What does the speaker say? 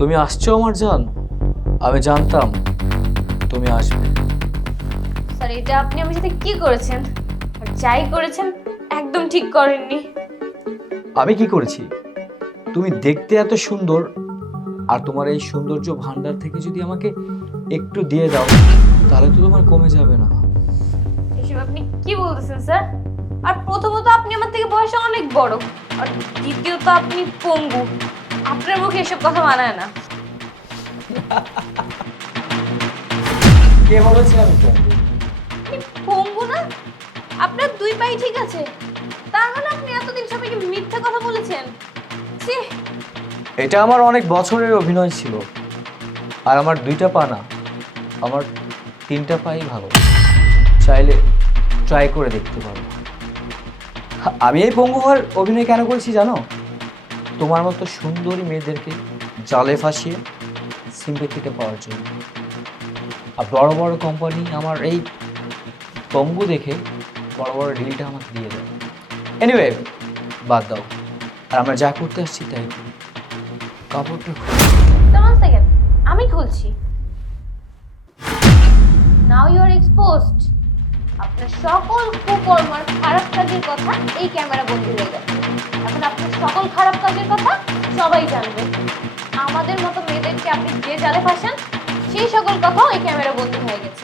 তুমি আসছো আমার জান, আমি জানতাম তুমি আসবে। স্যার, এটা আপনি আমার সাথে কি করেছেন? আর যাই করেছেন একদম ঠিক করেননি। আমি কি করেছি? তুমি দেখতে এত সুন্দর, আর তোমার এই সৌন্দর্য ভান্ডার থেকে যদি আমাকে একটু দিয়ে দাও তাহলে তো তোমার কমে যাবে না। এসব আপনি কি বলতেছেন স্যার? আর প্রথমত আপনি আমার থেকে বয়সে অনেক বড়, আর দ্বিতীয়ত আপনি পঙ্গু। আপনার মুখে এসব কথা মানায় না। কে বলেছে আমি পঙ্গু? আপনি পঙ্গু না? আপনার দুই পাই ঠিক আছে, তার মানে আপনি এতদিন সবাইকে মিথ্যা কথা বলেছেন। ছি! এটা আমার অনেক বছরের অভিনয় ছিল। আর আমার দুইটা পা না, আমার তিনটা পাই ভালো। চাইলে ট্রাই করে দেখতে পারো। আমি এই পঙ্গু হওয়ার অভিনয় কেন করেছি জানো? তোমার মতো সুন্দরী মেয়েদেরকে জালে ফাঁসিয়ে সিম্পেথিটা পাওয়ার জন্য। আর বড় বড় কোম্পানি আমার এই পঙ্গু দেখে বড় বড় ডিলটা আমাকে দিয়ে দেয়। এনিওয়ে, বাদ দাও। আর আমরা যা করতে আসছি তাই করি। কাপড়টা ওয়ান সেকেন্ড, আমি খুলছি। Now you are exposed. আপনার সকল কুকর্ম আর খারাপ কাজের কথা এই ক্যামেরা বন্দী হয়ে গেছে। এখন আপনার সকল খারাপ কাজের কথা সবাই জানবে। আমাদের মতো মেয়েদেরকে আপনি যে জালে ফাঁসান সেই সকল কথাও এই ক্যামেরা বন্দী হয়ে গেছে।